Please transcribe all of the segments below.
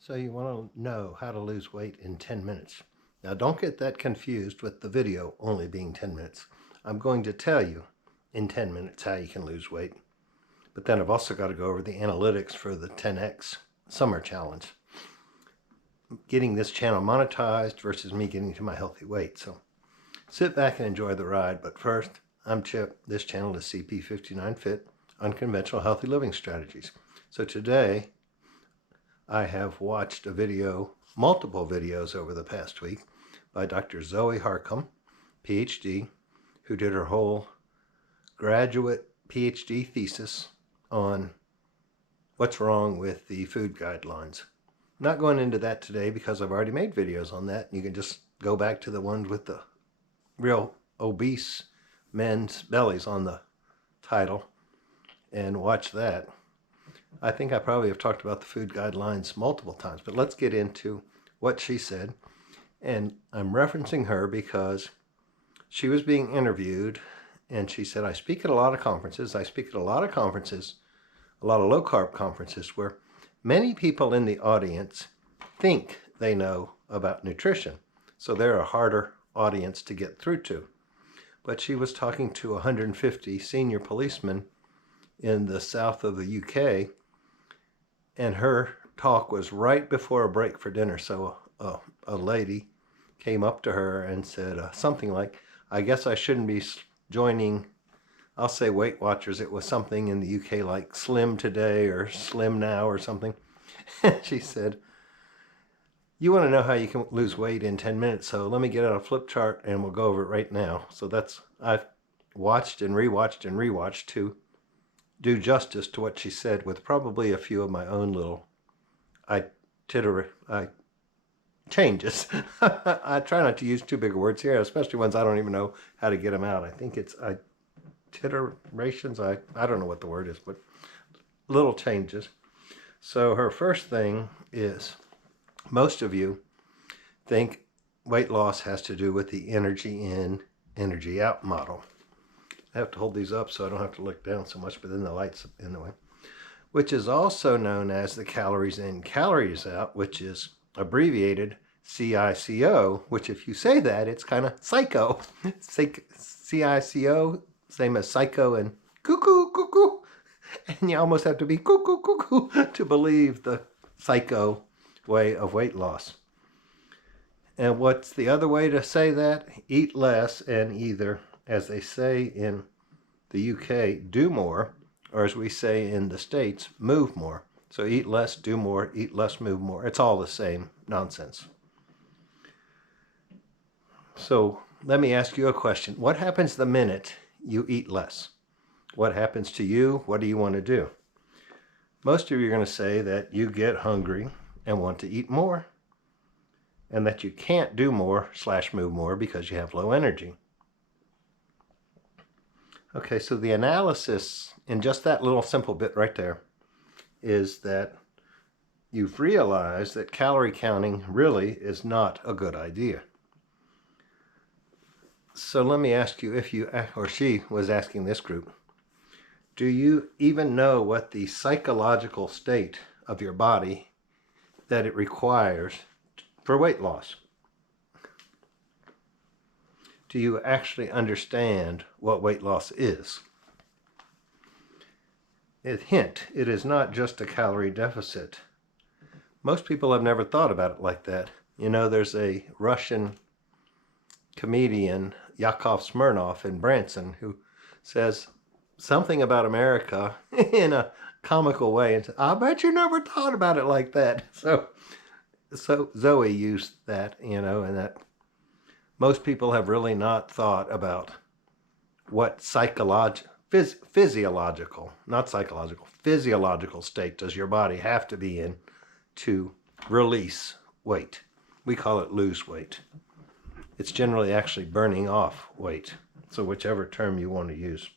So you want to know how to lose weight in 10 minutes. Now don't get that confused with the video only being 10 minutes. I'm going to tell you in 10 minutes how you can lose weight. But then I've also got to go over the analytics for the 10X Summer Challenge. Getting this channel monetized versus me getting to my healthy weight. So sit back and enjoy the ride. But first, I'm Chip. This channel is CP59 Fit, Unconventional Healthy Living Strategies. So today, I have watched a video, multiple videos over the past week by Dr. Zoe Harcombe PHD, who did her whole graduate PhD thesis on what's wrong with the food guidelines. I'm not going into that today because I've already made videos on that. You can just go back to the ones with the real obese men's bellies on the title and watch that. I think I probably have talked about the food guidelines multiple times, but let's get into what she said. And I'm referencing her because she was being interviewed and she said, I speak at a lot of conferences. I speak at a lot of conferences, a lot of low-carb conferences where many people in the audience think they know about nutrition. So they're a harder audience to get through to. But she was talking to 150 senior policemen in the south of the UK, and her talk was right before a break for dinner. So a lady came up to her and said something like, I guess I shouldn't be joining, I'll say Weight Watchers. It was something in the UK like Slim Today or Slim Now or something. She said, you want to know how you can lose weight in 10 minutes, so let me get out a flip chart and we'll go over it right now. So that's, I've watched and rewatched to do justice to what she said with probably a few of my own little changes. I try not to use too big words here, especially ones I don't even know how to get them out. I think it's iterations. I don't know what the word is, but little changes. So her first thing is, most of you think weight loss has to do with the energy in, energy out model. I have to hold these up so I don't have to look down so much, but then the light's in the way. Which is also known as the calories in, calories out, which is abbreviated CICO, which if you say that, it's kind of psycho. CICO, same as psycho and cuckoo, cuckoo. And you almost have to be cuckoo, cuckoo to believe the psycho way of weight loss. And what's the other way to say that? Eat less and either, as they say in the UK, do more, or as we say in the States, move more. So eat less, do more, eat less, move more. It's all the same nonsense. So let me ask you a question. What happens the minute you eat less? What happens to you? What do you want to do? Most of you are going to say that you get hungry and want to eat more, and that you can't do more / move more because you have low energy. Okay, so the analysis in just that little simple bit right there is that you've realized that calorie counting really is not a good idea. So let me ask you, if you, or she was asking this group, do you even know what the psychological state of your body that it requires for weight loss? Do you actually understand what weight loss is? Hint, it is not just a calorie deficit. Most people have never thought about it like that. You know, there's a Russian comedian, Yakov Smirnoff in Branson, who says something about America in a comical way and says, I bet you never thought about it like that. So Zoe used that, you know, and that most people have really not thought about what physiological, not psychological, physiological state does your body have to be in to release weight. We call it lose weight. It's generally actually burning off weight. So whichever term you want to use.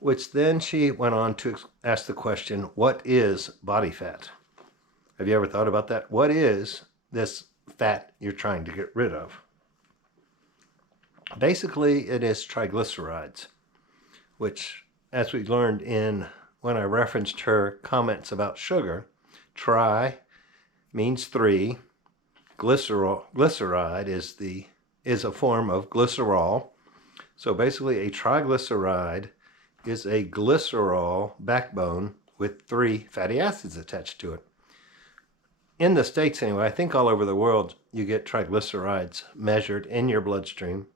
Which then she went on to ask the question, what is body fat? Have you ever thought about that? What is this fat you're trying to get rid of? Basically, it is triglycerides, which, as we learned when I referenced her comments about sugar, tri means 3. Glyceride is a form of glycerol. So basically a triglyceride is a glycerol backbone with 3 fatty acids attached to it. In the States anyway, I think all over the world, you get triglycerides measured in your bloodstream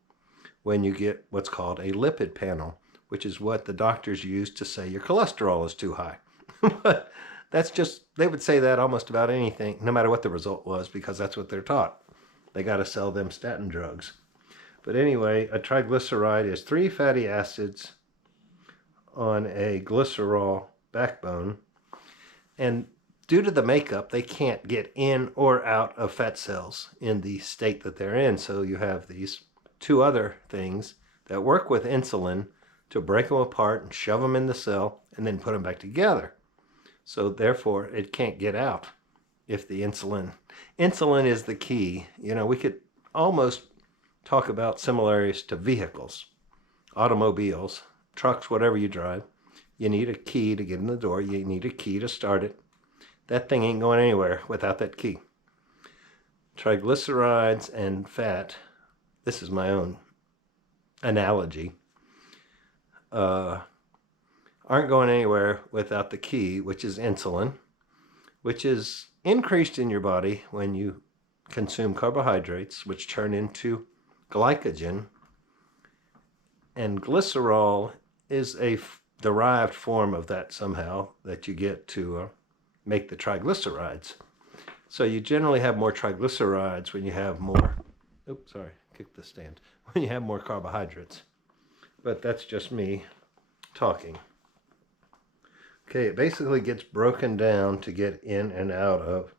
when you get what's called a lipid panel, which is what the doctors use to say your cholesterol is too high. But that's just, they would say that almost about anything, no matter what the result was, because that's what they're taught. They got to sell them statin drugs. But anyway, a triglyceride is 3 fatty acids on a glycerol backbone. And due to the makeup, they can't get in or out of fat cells in the state that they're in. So you have these 2 other things that work with insulin to break them apart and shove them in the cell and then put them back together. So therefore, it can't get out if the insulin is the key. You know, we could almost talk about similarities to vehicles, automobiles, trucks, whatever you drive. You need a key to get in the door. You need a key to start it. That thing ain't going anywhere without that key. Triglycerides and fat, this is my own analogy, aren't going anywhere without the key, which is insulin, which is increased in your body when you consume carbohydrates, which turn into glycogen. And glycerol is a derived form of that somehow that you get to make the triglycerides. So you generally have more triglycerides when you have more, oops, sorry, kicked the stand, when you have more carbohydrates. But that's just me talking. Okay, it basically gets broken down to get in and out of,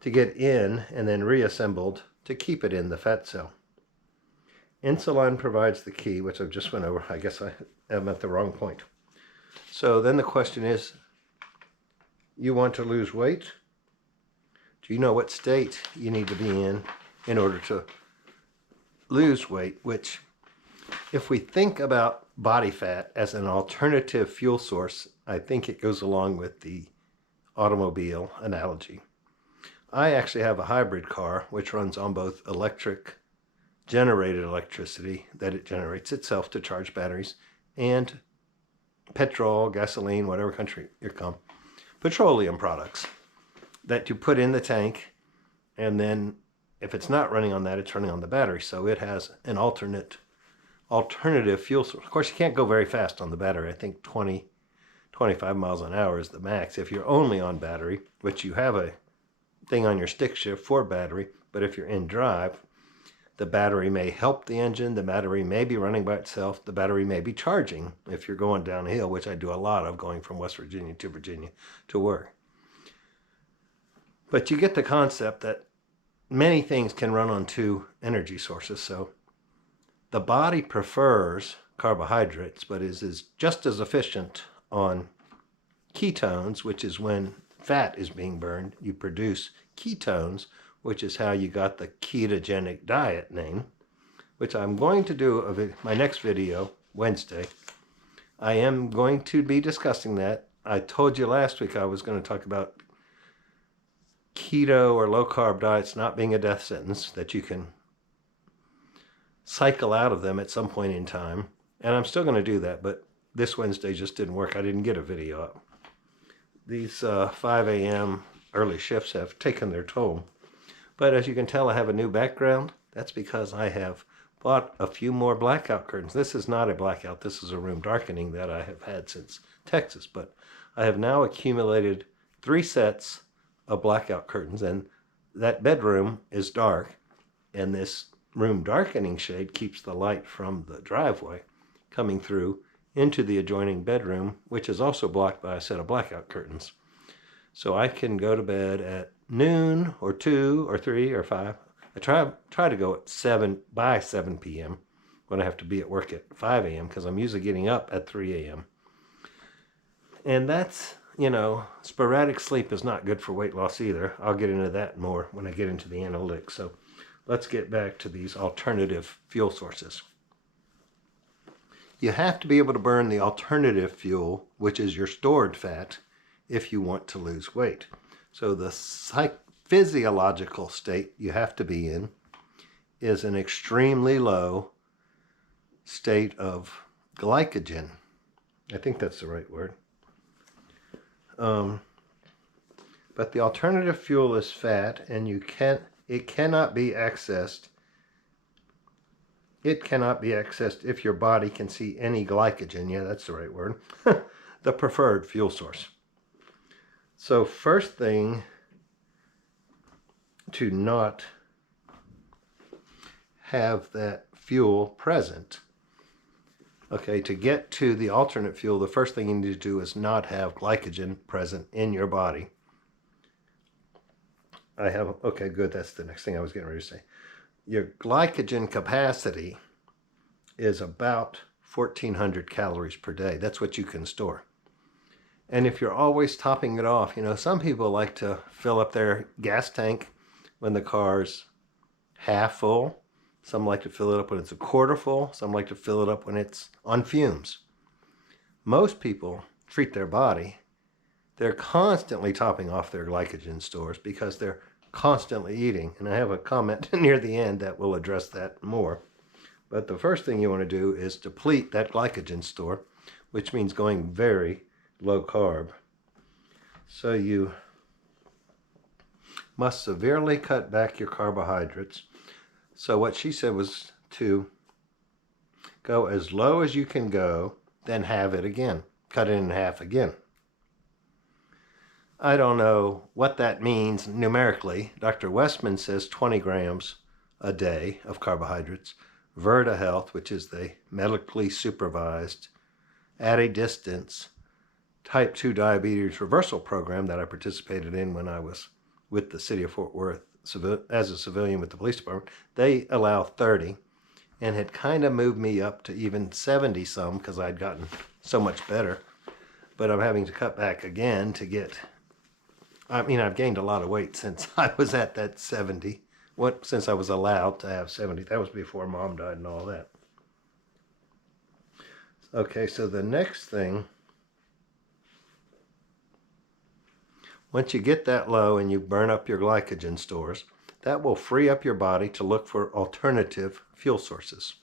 to get in and then reassembled to keep it in the fat cell. Insulin provides the key, which I just went over. I guess I am at the wrong point. So then the question is, you want to lose weight? Do you know what state you need to be in order to lose weight? Which, if we think about body fat as an alternative fuel source, I think it goes along with the automobile analogy. I actually have a hybrid car which runs on both generated electricity that it generates itself to charge batteries, and petrol, gasoline, whatever country you're from, petroleum products that you put in the tank, and then if it's not running on that, it's running on the battery. So it has an alternative fuel source. Of course, you can't go very fast on the battery. I think 25 miles an hour is the max if you're only on battery, which you have a thing on your stick shift for battery. But if you're in drive, the battery may help the engine. The battery may be running by itself. The battery may be charging if you're going downhill, which I do a lot of, going from West Virginia to work. But you get the concept that many things can run on 2 energy sources. So the body prefers carbohydrates, but is just as efficient on ketones, which is when fat is being burned. You produce ketones, which is how you got the ketogenic diet name, which I'm going to do my next video, Wednesday. I am going to be discussing that. I told you last week I was going to talk about keto or low-carb diets not being a death sentence, that you can cycle out of them at some point in time. And I'm still going to do that, but this Wednesday just didn't work. I didn't get a video up. These 5 a.m. early shifts have taken their toll. But as you can tell, I have a new background. That's because I have bought a few more blackout curtains. This is not a blackout. This is a room darkening that I have had since Texas. But I have now accumulated 3 sets of blackout curtains, and that bedroom is dark, and this room darkening shade keeps the light from the driveway coming through into the adjoining bedroom, which is also blocked by a set of blackout curtains. So I can go to bed at noon or 2 or 3 or 5. I try to go at 7 p.m. when I have to be at work at 5 a.m. because I'm usually getting up at 3 a.m. And that's, sporadic sleep is not good for weight loss either. I'll get into that more when I get into the analytics. So let's get back to these alternative fuel sources. You have to be able to burn the alternative fuel, which is your stored fat, if you want to lose weight. So the physiological state you have to be in is an extremely low state of glycogen. I think that's the right word. But the alternative fuel is fat, and it cannot be accessed. It cannot be accessed if your body can see any glycogen. Yeah, that's the right word. The preferred fuel source. So first thing to not have that fuel present. Okay, to get to the alternate fuel, the first thing you need to do is not have glycogen present in your body. Okay, good, that's the next thing I was getting ready to say. Your glycogen capacity is about 1,400 calories per day. That's what you can store. And if you're always topping it off, some people like to fill up their gas tank when the car's half full. Some like to fill it up when it's a quarter full. Some like to fill it up when it's on fumes. Most people treat their body. They're constantly topping off their glycogen stores because they're constantly eating. And I have a comment near the end that will address that more. But the first thing you want to do is deplete that glycogen store, which means going very low carb. So you must severely cut back your carbohydrates. So what she said was to go as low as you can go, then halve it again. Cut it in half again. I don't know what that means numerically. Dr. Westman says 20 grams a day of carbohydrates. Verta Health, which is the medically supervised, at a distance, type 2 diabetes reversal program that I participated in when I was with the city of Fort Worth as a civilian with the police department. They allow 30 and had kind of moved me up to even 70 some because I'd gotten so much better. But I'm having to cut back again to get, I've gained a lot of weight since I was at that 70. Since I was allowed to have 70. That was before Mom died and all that. Okay, so the next thing, once you get that low and you burn up your glycogen stores, that will free up your body to look for alternative fuel sources.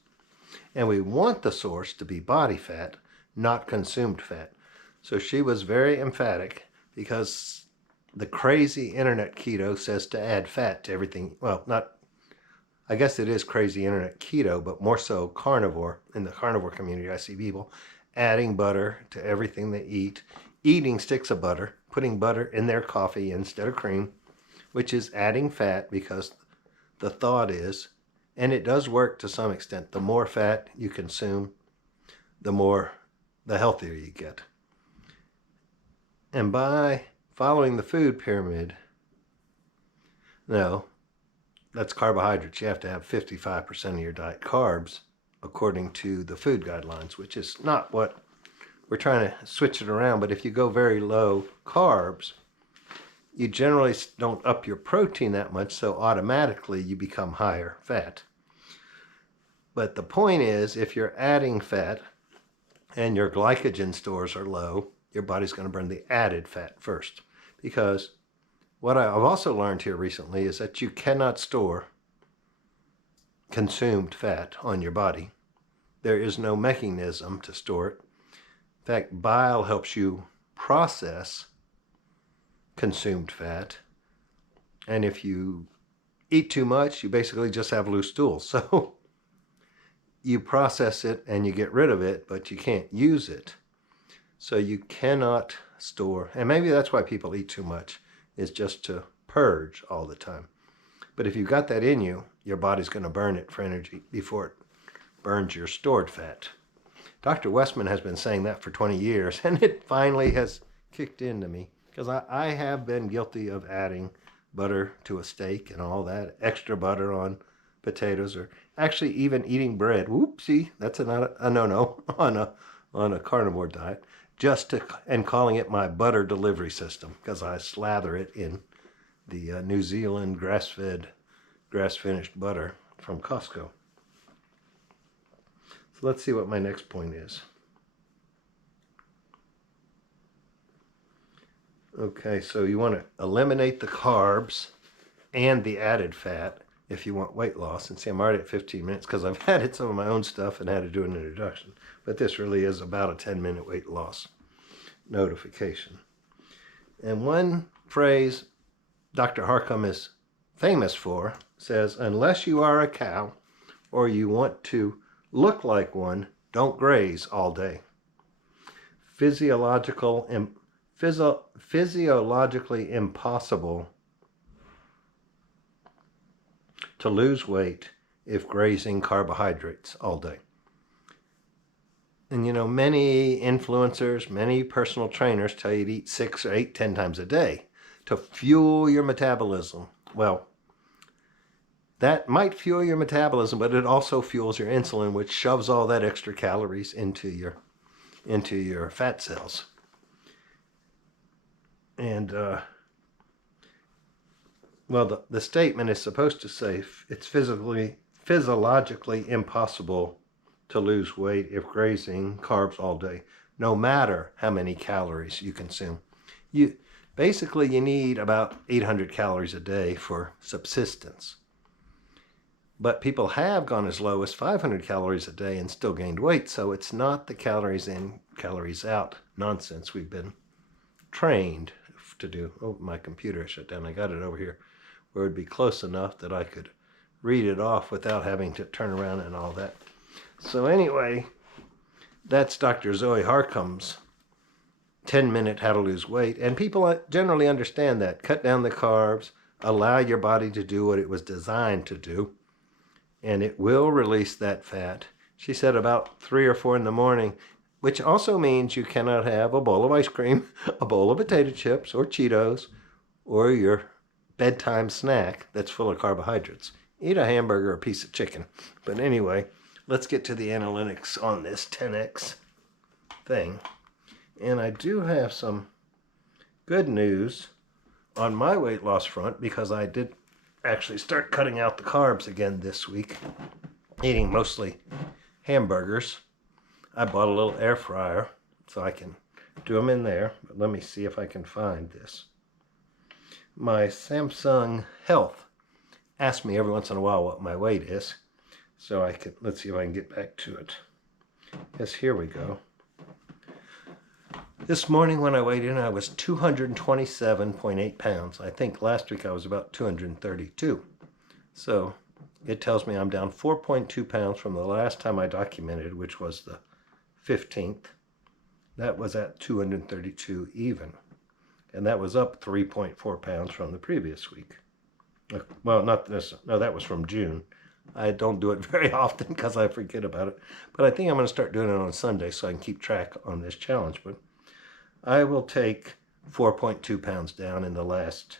And we want the source to be body fat, not consumed fat. So she was very emphatic because the crazy internet keto says to add fat to everything. Well, I guess it is crazy internet keto, but more so carnivore. In the carnivore community, I see people adding butter to everything they eat, eating sticks of butter, putting butter in their coffee instead of cream, which is adding fat because the thought is, and it does work to some extent, the more fat you consume, the healthier you get. And by following the food pyramid, no, that's carbohydrates. You have to have 55% of your diet carbs according to the food guidelines, which is not what we're trying to switch it around. But if you go very low carbs, you generally don't up your protein that much, so automatically you become higher fat. But the point is, if you're adding fat and your glycogen stores are low, your body's going to burn the added fat first. Because what I've also learned here recently is that you cannot store consumed fat on your body. There is no mechanism to store it. In fact, bile helps you process consumed fat. And if you eat too much, you basically just have loose stools. So you process it and you get rid of it, but you can't use it. So you cannot store, and maybe that's why people eat too much, is just to purge all the time. But if you've got that in you, your body's going to burn it for energy before it burns your stored fat. Dr. Westman has been saying that for 20 years, and it finally has kicked into me, because I have been guilty of adding butter to a steak and all that, extra butter on potatoes, or actually even eating bread. Whoopsie, that's a no-no on a carnivore diet. And calling it my butter delivery system, because I slather it in the New Zealand grass-fed, grass-finished butter from Costco. So let's see what my next point is. Okay, so you want to eliminate the carbs and the added fat if you want weight loss. And see, I'm already at 15 minutes because I've added some of my own stuff and had to do an introduction. But this really is about a 10-minute weight loss notification. And one phrase Dr. Harcombe is famous for says, unless you are a cow or you want to look like one, don't graze all day. Physiologically impossible to lose weight if grazing carbohydrates all day. And you know, many influencers, many personal trainers tell you to eat 6 or 8, 10 times a day to fuel your metabolism. Well, that might fuel your metabolism, but it also fuels your insulin, which shoves all that extra calories into your fat cells. And well, the statement is supposed to say it's physiologically impossible to lose weight if grazing carbs all day, no matter how many calories you consume. Basically, you need about 800 calories a day for subsistence. But people have gone as low as 500 calories a day and still gained weight, so it's not the calories in, calories out nonsense we've been trained to do. Oh, my computer shut down. I got it over here where it would be close enough that I could read it off without having to turn around and all that. So anyway, that's Dr. Zoe Harcombe's 10-minute how to lose weight. And people generally understand that. Cut down the carbs, allow your body to do what it was designed to do, and it will release that fat. She said about 3 or 4 in the morning, which also means you cannot have a bowl of ice cream, a bowl of potato chips or Cheetos, or your bedtime snack that's full of carbohydrates. Eat a hamburger or a piece of chicken. But anyway, let's get to the analytics on this 10x thing. And I do have some good news on my weight loss front because I did actually start cutting out the carbs again this week, eating mostly hamburgers. I bought a little air fryer so I can do them in there. But let me see if I can find this. My Samsung Health asks me every once in a while what my weight is. So let's see if I can get back to it. Yes, here we go. This morning when I weighed in, I was 227.8 pounds. I think last week I was about 232. So it tells me I'm down 4.2 pounds from the last time I documented, which was the 15th. That was at 232 even. And that was up 3.4 pounds from the previous week. Well, not this. No, that was from June. I don't do it very often because I forget about it. But I think I'm going to start doing it on Sunday so I can keep track on this challenge. But I will take 4.2 pounds down in the last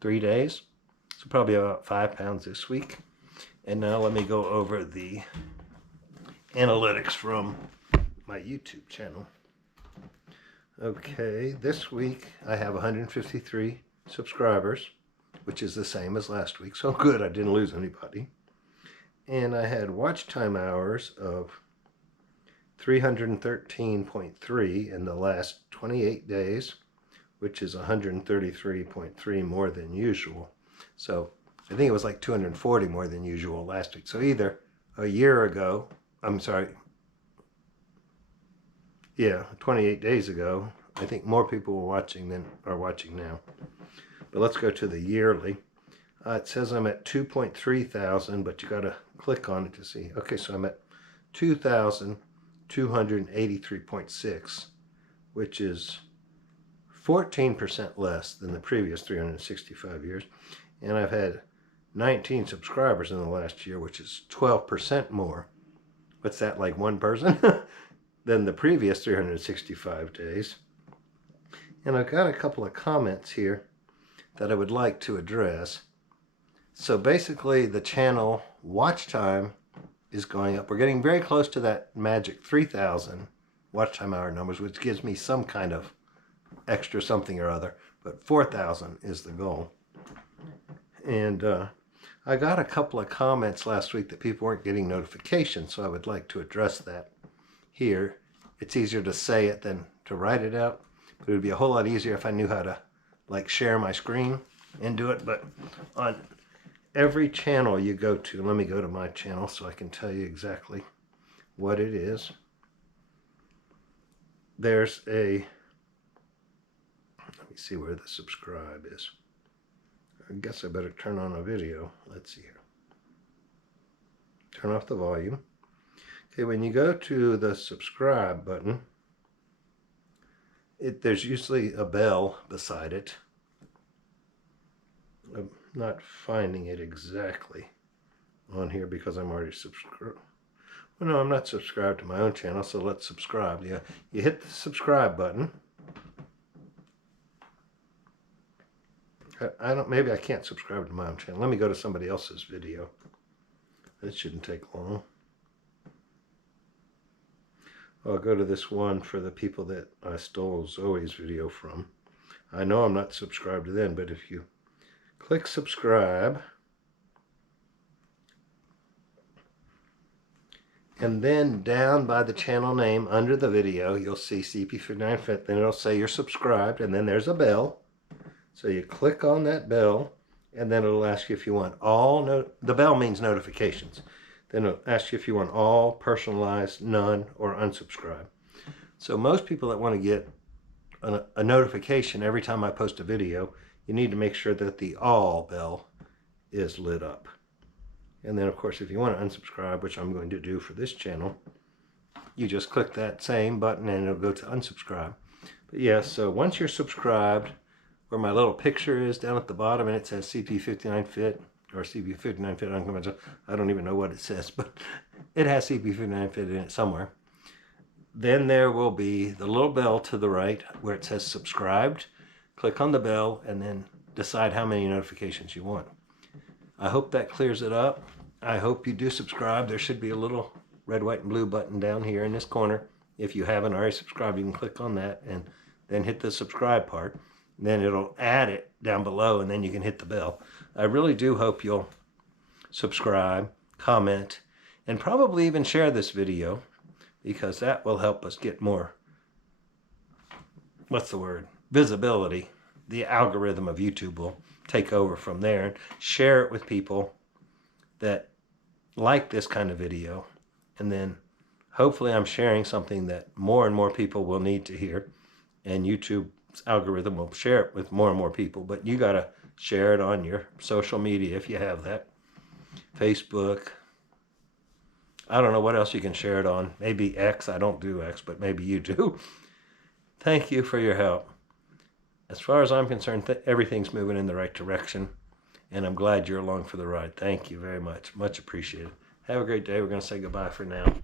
3 days. So probably about 5 pounds this week. And now let me go over the analytics from my YouTube channel. Okay, this week I have 153 subscribers, which is the same as last week. So good, I didn't lose anybody. And I had watch time hours of 313.3 in the last 28 days, which is 133.3 more than usual. So I think it was like 240 more than usual last week. So either a year ago, 28 days ago, I think more people were watching than are watching now. But let's go to the yearly. It says I'm at 2.3 thousand, but you got to click on it to see. Okay, so I'm at 2,283.6, which is 14% less than the previous 365 years. And I've had 19 subscribers in the last year, which is 12% more. What's that, like one person? Than the previous 365 days. And I've got a couple of comments here that I would like to address. So basically the channel watch time is going up. We're getting very close to that magic 3,000 watch time hour numbers, which gives me some kind of extra something or other. But 4,000 is the goal. And I got a couple of comments last week that people weren't getting notifications, so I would like to address that here. It's easier to say it than to write it out, but it would be a whole lot easier if I knew how to like share my screen. and do it, but on every channel you go to, let me go to my channel so I can tell you exactly what it is. There's a, let me see where the subscribe is. I guess I better turn on a video. Let's see here. Turn off the volume. Okay, when you go to the subscribe button, there's usually a bell beside it. I'm not finding it exactly on here because I'm already subscribed. Well, no, I'm not subscribed to my own channel, so let's subscribe. Yeah, you hit the subscribe button. Maybe I can't subscribe to my own channel. Let me go to somebody else's video. It shouldn't take long. I'll go to this one for the people that I stole Zoe's video from. I know I'm not subscribed to them, but if you click subscribe, and then down by the channel name under the video, you'll see CP59Fit. Then it'll say you're subscribed, and then there's a bell. So you click on that bell, and then it'll ask you if you want all, the bell means notifications. Then it'll ask you if you want all, personalized, none, or unsubscribe. So most people that want to get a notification every time I post a video, you need to make sure that the all bell is lit up. And then of course if you want to unsubscribe, which I'm going to do for this channel, you just click that same button and it'll go to unsubscribe. But yeah, so once you're subscribed, where my little picture is down at the bottom and it says CP59Fit or CP59Fit Unconventional, I don't even know what it says, but it has CP59Fit in it somewhere. Then there will be the little bell to the right where it says subscribed. Click on the bell and then decide how many notifications you want. I hope that clears it up. I hope you do subscribe. There should be a little red, white, and blue button down here in this corner. If you haven't already subscribed, you can click on that and then hit the subscribe part. Then it'll add it down below and then you can hit the bell. I really do hope you'll subscribe, comment, and probably even share this video, because that will help us get more, visibility. The algorithm of YouTube will take over from there, and share it with people that like this kind of video. And then hopefully I'm sharing something that more and more people will need to hear, and YouTube's algorithm will share it with more and more people. But you got to share it on your social media if you have that. Facebook. I don't know what else you can share it on. Maybe X. I don't do X, but maybe you do. Thank you for your help. As far as I'm concerned, everything's moving in the right direction, and I'm glad you're along for the ride. Thank you very much. Much appreciated. Have a great day. We're going to say goodbye for now.